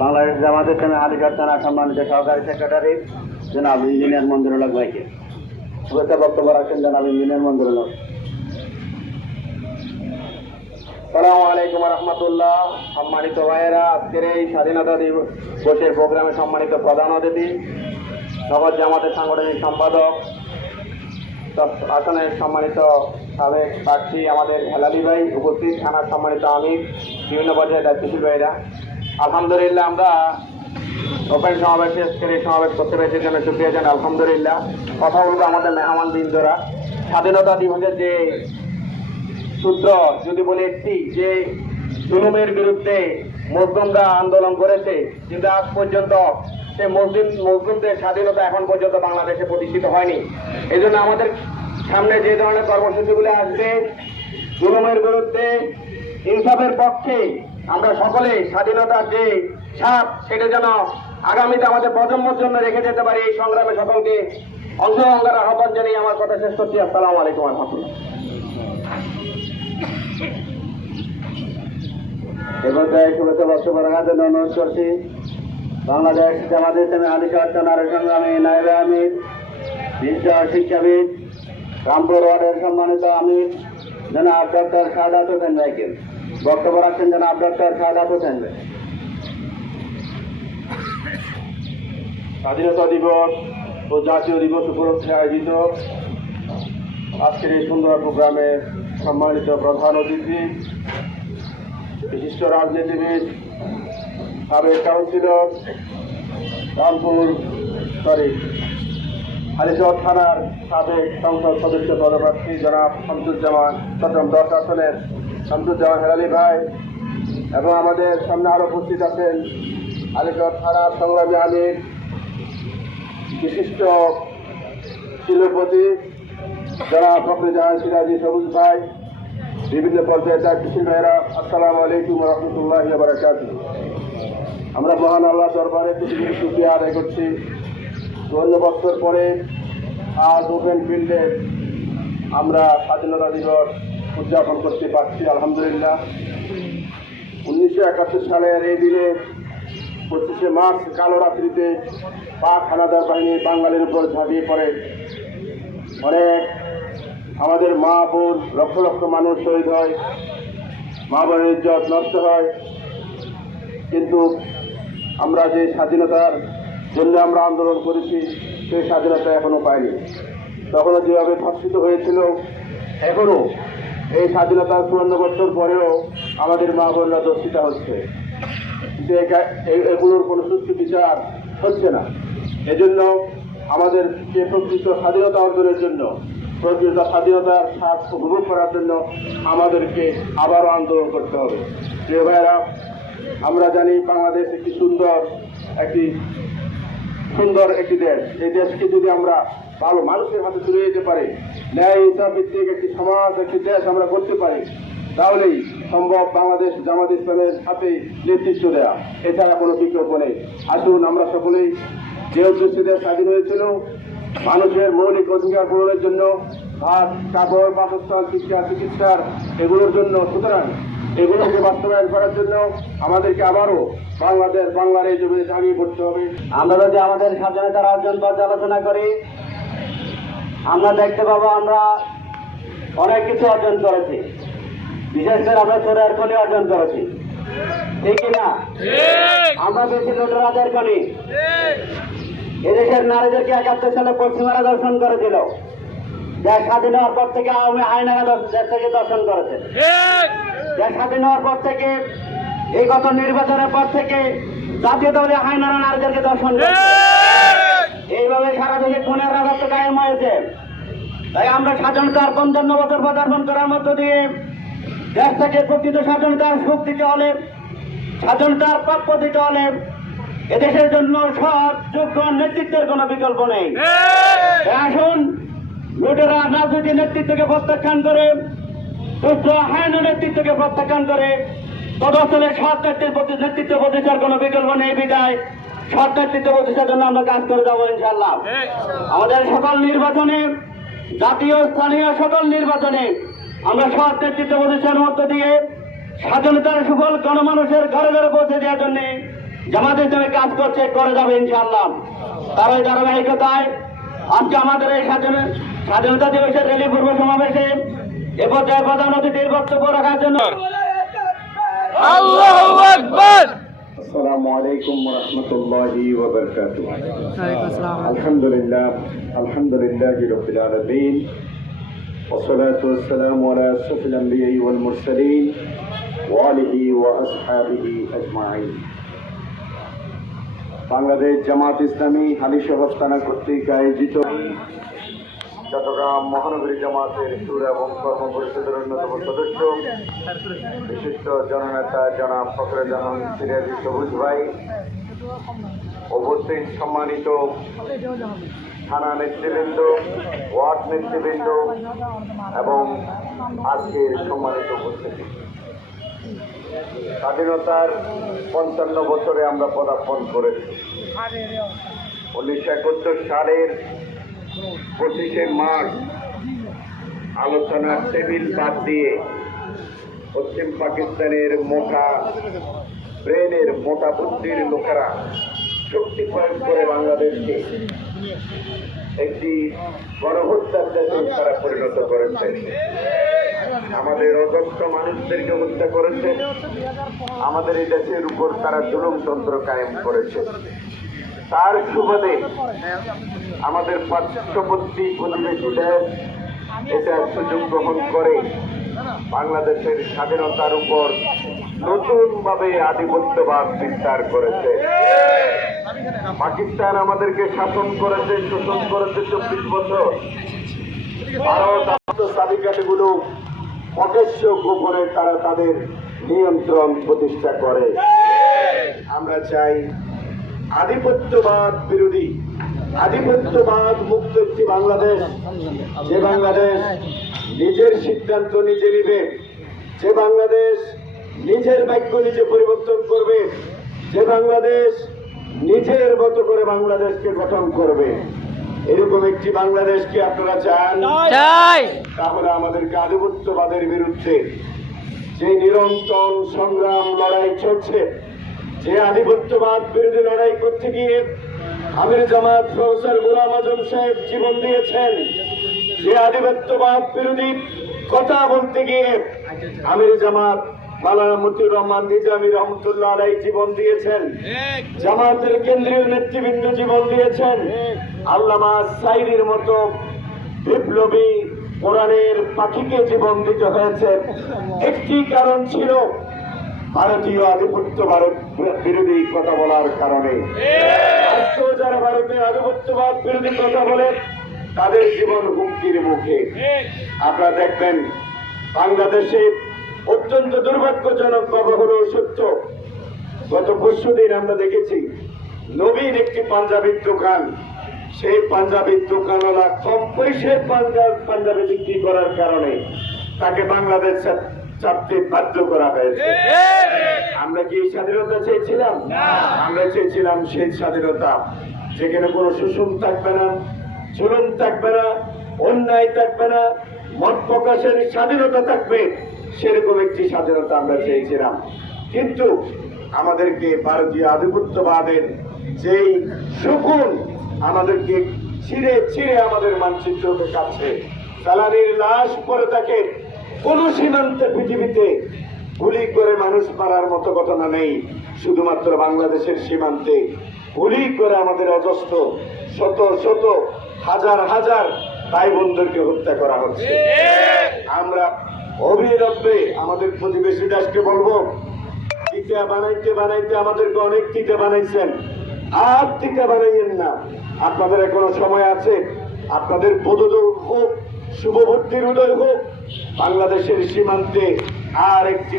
বাংলাদেশ জামাত ইসলামী হালিশহর থানা সম্মানিত সহকারী সেক্রেটারি জনাব ইঞ্জিনিয়ার মঞ্জুরুল হক ভাইকে শুভেচ্ছা বক্তব্য রাখছেন জনাব ইঞ্জিনিয়ার মঞ্জুরুল হক। আসসালামু আলাইকুম রহমতুল্লাহ। সম্মানিত ভাইয়েরা, আজকের এই স্বাধীনতা দিবসের প্রোগ্রামে সম্মানিত প্রধান অতিথি, নগর জামাতের সাংগঠনিক সম্পাদক, আসনের সম্মানিত সাবেক প্রার্থী আমাদের হেলালি ভাই উপস্থিত, থানার সম্মানিত আমির, বিভিন্ন পর্যায়ে দায়িত্বশীল ভাইরা, আলহামদুলিল্লাহ আমরা ওপেন সমাবেশ সমাবেশ করতে পেরেছি জন্য সুক্রিয়া জানাই। আলহামদুলিল্লাহ কথা বলবো আমাদের মেহমান বৃন্দরা। স্বাধীনতা দিবসের যে সূত্র যদি বলি একটি, যে জুলুমের বিরুদ্ধে মুসলিমরা আন্দোলন করেছে, কিন্তু আজ পর্যন্ত সে মুসলিমদের স্বাধীনতা এখন পর্যন্ত বাংলাদেশে প্রতিষ্ঠিত হয়নি। এই জন্য আমাদের সামনে যে ধরনের কর্মসূচিগুলো আসবে, জুলুমের বিরুদ্ধে ইনসাফের পক্ষে আমরা সকলে স্বাধীনতার যে ছাপ, সেটা যেন আগামীতে আমাদের প্রজন্মের জন্য রেখে যেতে পারি, এই সংগ্রামে সকলকে অংশগ্রহণ করার আহ্বান জানিয়ে আমার কথা শেষ করছি। আসসালামু আলাইকুম রহমতুল্লাহ। এ পর্যায়ে শুভেচ্ছা বক্তব্য রাখার জন্য অনুরোধ করছি বাংলাদেশ জামাত ইসলামী হালিশহর থানার সংগ্রামী নায়েবে আমির, বিশিষ্ট শিক্ষাবিদ, রামপুর ওয়ার্ডের সম্মানিত আমির জনাব ডক্টর সাদাত হোসেন ভাইকে বক্তব্য রাখছেন জনাব ডক্টর সাদাত হোসেন ভাই। স্বাধীনতা দিবস ও জাতীয় দিবস উপলক্ষে আয়োজিত আজকের এই সুন্দর প্রোগ্রামে সম্মানিত প্রধান অতিথি, বিশিষ্ট রাজনীতিবিদ, সাবেক কাউন্সিলর, হালিশহর থানার সাবেক সংসদ সদস্য পদপ্রার্থী জনাব শামসুজ্জামান, চট্টগ্রাম 10 আসনের শামসুজ্জামান হেলালি ভাই, এবং আমাদের সামনে আরো উপস্থিত আছেন হালিশহর থানার সংগ্রামী আমির, বিশিষ্ট শিল্পপতি জনাব ফখরুজ্জামান সিরাজি সবুজ ভাই, বিভিন্ন পর্যায়ের দায়িত্বশীল ভাইয়েরা, আসসালামু আলাইকুম রহমতুল্লাহি ওয়া বারাকাতুহু। আমরা মহান আল্লাহ দরবারে শুকরিয়া আদায় করছি। 54 বছর পরে আজ ওপেন ফিল্ডে আমরা স্বাধীনতা দিবস উদযাপন করতে পারছি, আলহামদুলিল্লাহ। 1971 সালের এই দিনে 25শে মার্চ কালো রাত্রিতে পাক হানাদার বাহিনী বাঙালির উপর ঝাঁপিয়ে পড়ে। অনেক আমাদের মা বোন, লক্ষ লক্ষ মানুষ শহীদ হয়, মা বোনের ইজ্জত নষ্ট হয়। কিন্তু আমরা যে স্বাধীনতার জন্য আমরা আন্দোলন করেছি, সেই স্বাধীনতা এখনো পাইনি। তখনও যেভাবে ধর্ষিত হয়েছিল, এখনো এই স্বাধীনতার 54 বছর পরেও আমাদের মা বোনরা ধর্ষিত হচ্ছে, কিন্তু এগুলোর কোনো সুষ্ঠু বিচার হচ্ছে না। এজন্য আমাদের যে প্রকৃত স্বাধীনতা অর্জনের জন্য, প্রকৃত স্বাধীনতার স্বাদ উপভোগ করার জন্য আমাদেরকে আবারও আন্দোলন করতে হবে। প্রিয় ভাইয়েরা, আমরা জানি বাংলাদেশ একটি সুন্দর একটি দেশ। এই দেশকে যদি আমরা ভালো মানুষের হাতে তুলে দিতে পারি, ন্যায় ইনসাফ ভিত্তিক একটি সমাজ, একটি দেশ আমরা করতে পারি, তাহলেই সম্ভব বাংলাদেশ জামাত ইসলামের সাথে নেতৃত্ব দেওয়া, এছাড়া কোনো বিকল্প নেই। আসুন আমরা সকলেই, যে উদ্দেশ্যে দেশ স্বাধীন হয়েছিল, মানুষের মৌলিক অধিকার পূরণের জন্য, ভাত, কাপড়, বাসস্থান, শিক্ষা, চিকিৎসার, এগুলোর জন্য, সুতরাং এগুলোকে বাস্তবায়ন করার জন্য আমাদেরকে আবারও বাংলার এই জমিনে ঝাঁপিয়ে পড়তে হবে। আমরা যদি আমাদের স্বাধীনতার অর্জন পর্যালোচনা করি, আমরা দেখতে পাবো আমরা অনেক কিছু অর্জন করেছি। বিশেষ করে আমরা চোরের খনি অর্জন করেছি, ঠিক কিনা? আমরা বেশি লুটেরাদের খনি। এদেশের নারীদেরকে 71 সালে পশ্চিমারা দর্শন করেছিল, দেশ স্বাধীন হওয়ার পর থেকে আওয়ামী আইনারা দেশ থেকে দর্শন করেছে। দেশ স্বাধীন হওয়ার পর থেকে, এই গত নির্বাচনের পর থেকে জাতীয় দলে আইনারা নারীদেরকে দর্শন করেছে। এইভাবে সারা দেশে খুনের রাজত্ব কায়েম হয়েছে। তাই আমরা স্বাধীনতার 55 বছর পদার্পণ করার মধ্য দিয়ে দেশ থেকে প্রকৃত স্বাধীনতার সুখ দিতে হলে, স্বাধীনতার প্রাপ্য দিতে হলে, এদেশের জন্য সৎ যোগ্য নেতৃত্বের কোনো বিকল্প নেই। আসুন লুটেরা রাজনৈতিক নেতৃত্বকে প্রত্যাখ্যান করে, দুষ্ট হায়না নেতৃত্বকে প্রত্যাখ্যান করে, তদস্থলে সৎ নেতৃত্ব প্রতিষ্ঠার কোনো বিকল্প নেই। বিদায় সৎ নেতৃত্ব প্রতিষ্ঠার জন্য আমরা কাজ করে যাবো ইনশাআল্লাহ। আমাদের সকল নির্বাচনে, জাতীয় স্থানীয় সকল নির্বাচনে আমরা সৎ নেতৃত্ব প্রতিষ্ঠার মধ্য দিয়ে স্বাধীনতার সুফল গণমানুষের ঘরে ঘরে পৌঁছে দেওয়ার জন্য জামাতে ইসলামী কাজ করছে, করে যাবে ইনশাআল্লাহ। তার ওই ধারাবাহিকতায় আজকে আমাদের এই স্বাধীনতা দিবসের র্যালি পূর্ব সমাবেশে এ পর্যায়ে প্রধান অতিথির বক্তব্য রাখার জন্য আল্লাহু আকবার। আসসালামু আলাইকুম ওয়া রাহমাতুল্লাহি ওয়া বারাকাতুহু। আলহামদুলিল্লাহি রাব্বিল আলামিন ওয়া সলাতু ওয়াস সালামু আলা আশরাফিল আমবিয়া ওয়াল মুরসালিন ওয়া আলিহি ওয়া আসহাবিহি আজমাইন। বাংলাদেশ জামাত ইসলামী হালিশহর থানা কর্তৃক আয়োজিত চট্টগ্রাম মহানগরী জামাতের সুর এবং কর্ম পরিষদের অন্যতম সদস্য বিশিষ্ট জননেতা জনাব ফখরুজ্জামান সিরাজি সবুজ ভাই, উপস্থিত সম্মানিত থানা নেতৃবৃন্দ, ওয়ার্ড নেতৃবৃন্দ এবং আজকের সম্মানিত উপস্থিতি, স্বাধীনতার ৫৫ বছরে আমরা পদার্পণ করেছি। ১৯৭১ সালের ২৫শে মার্চ আলোচনার টেবিল বাদ দিয়ে পশ্চিম পাকিস্তানের মোটা ব্রেনের মোটা বুদ্ধির লোকেরা শক্তি প্রয়োগ করে বাংলাদেশকে একটি গণহত্যার দেশে তারা পরিণত করেছে। আমাদের অদক্ষ মানুষদেরকে হত্যা করেছে, আমাদের এই দেশের উপর তারা জুলুমতন্ত্র কায়েম করেছে। তার সুবাদে আমাদের পার্শ্ববর্তী প্রতিবেশী দেশ এটা সুযোগ গ্রহণ করে বাংলাদেশের স্বাধীনতার উপর নতুনভাবে আধিপত্যবাদ বিস্তার করেছে। পাকিস্তান আমাদেরকে শাসন করেছে, শোষণ করেছে ২৪ বছর। ভারত চাবিকাঠিগুলো প্রকাশ্য গোপনে তারা তাদের নিয়ন্ত্রণ প্রতিষ্ঠা করে। আমরা চাই আধিপত্যবাদ বিরোধী, আধিপত্যবাদ মুক্ত একটি বাংলাদেশ, যে বাংলাদেশ নিজের সিদ্ধান্ত নিজে নিবে, যে বাংলাদেশ নিজের ভাগ্য নিজে পরিবর্তন করবে, যে বাংলাদেশ নিজের মতো করে বাংলাদেশকে গঠন করবে। এরকম একটি বাংলাদেশ কি আপনারা চান? তাহলে আমাদেরকে আধিপত্যবাদের বিরুদ্ধে যে নিরন্তর সংগ্রাম লড়াই চলছে, যে আধিপত্যবাদ বিরোধী লড়াই করতে গিয়ে আমির জামাত প্রফেসর গোলাম আজম সাহেব জীবন দিয়েছেন, যে আধিপত্যবাদ বিরোধী কথা বলতে গিয়ে আমির জামাত মাওলানা মতিউর রহমান নিজামী রহমতুল্লাহ আলাইহি জীবন দিয়েছেন, জামাতের কেন্দ্রীয় নেতৃবৃন্দ জীবন দিয়েছেন, আল্লামা সাইদির মতো বিপ্লবী কোরআনের পাখিকে জীবন দিতে হয়েছে। একটি কারণ ছিল ভারতীয় আধিপত্য বিরোধী কথা বলার কারণে। আজকেও যারা ভারতের আধিপত্যবাদ বিরোধী কথা বলে তাদের জীবন হুমকির মুখে। আপনারা দেখবেন বাংলাদেশে অত্যন্ত দুর্ভাগ্যজনক ভাবে হলো সত্য, গত পরশুদিন আমরা দেখেছি নবীন একটি পাঞ্জাবির দোকান, সেই পাঞ্জাবির দোকানওয়ালা কম পয়সায় পাঞ্জাবি বিক্রি করার কারণে তাকে বাংলাদেশ চাপতে বাধ্য করা হয়েছে। আমরা কি এই স্বাধীনতা চেয়েছিলাম? আমরা চেয়েছিলাম সেই স্বাধীনতা যেখানে কোনো শোষণ থাকবে না, জুলুম থাকবে না, অন্যায় থাকবে না, মত প্রকাশের স্বাধীনতা থাকবে, সেরকম একটি স্বাধীনতা আমরা চেয়েছিলাম। কিন্তু আমাদেরকে ভারতীয় আধিপত্যবাদের যেই শকুন আমাদেরকে ছিঁড়ে ছিঁড়ে আমাদের মানচিত্রকে কাছে সালানির লাশ পরে থাকে। কোন সীমান্তে পৃথিবীতে গুলি করে মানুষ মারার মতো ঘটনা নেই, শুধুমাত্র বাংলাদেশের সীমান্তে গুলি করে আমাদের অজস্র শত শত হাজার হাজার ভাই বোনদেরকে হত্যা করা হচ্ছে। আমরা অবিলম্বে আমাদের প্রতিবেশী দেশকে বলবো, টিকা বানাইতে বানাইতে আমাদেরকে অনেক টিকা বানাইছেন, আর টিকা বানাইয়েন না। আপনাদের এখনো সময় আছে, আপনাদের বোধোদয় হোক, শুভবুদ্ধির উদয় হোক, বাংলাদেশের সীমান্তে আর একটি